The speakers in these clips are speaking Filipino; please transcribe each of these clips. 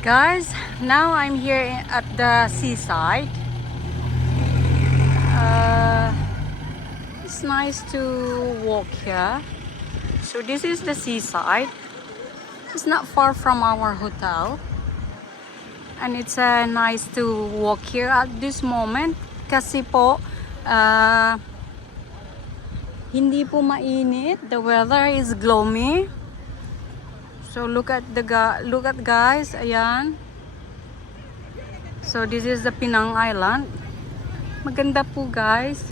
Guys, now I'm here at the seaside. It's nice to walk here. So this is the seaside. It's not far from our hotel. And it's nice to walk here at this moment. Kasi po, hindi po mainit. The weather is gloomy. So look at guys, ayan. So this is the Penang Island. Maganda po guys.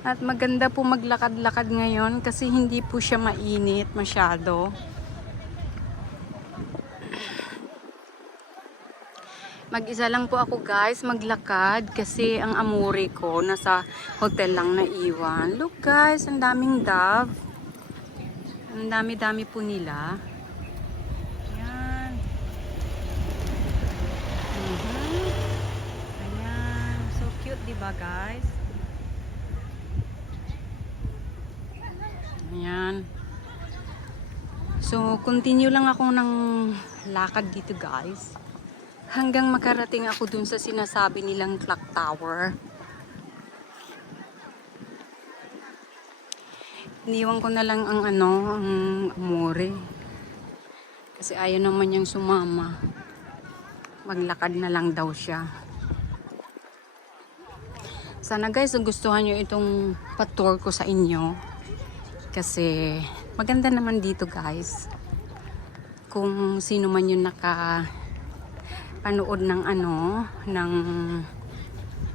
At maganda po maglakad-lakad ngayon kasi hindi po siya mainit masyado. Mag-isa lang po ako guys maglakad kasi ang amore ko nasa hotel lang naiwan. Look guys, ang daming dove. Ang dami-dami po nila. Ayan. Ayan. So cute diba guys? Ayan. So continue lang ako ng lakad dito guys. Hanggang makarating ako dun sa sinasabi nilang clock tower. Iniwan ko na lang ang ang amore. Kasi ayaw naman niyang sumama. Maglakad na lang daw siya. Sana guys, gustuhan niyo itong patour ko sa inyo. Kasi maganda naman dito guys. Kung sino man yung panood ng ng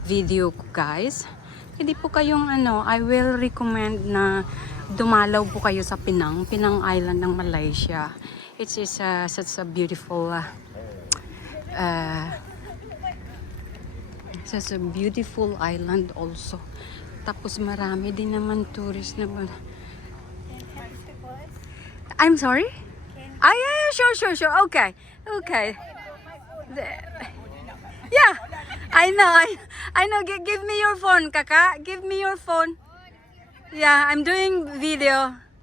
video ko guys, hindi po kayong I will recommend na dumalaw po kayo sa Penang Island ng Malaysia. It is such a beautiful island also. Tapos marami din naman tourist na I'm sorry? Yeah, sure. Okay. Yeah, I know. Give me your phone, Kaka. Give me your phone. Yeah, I'm doing video.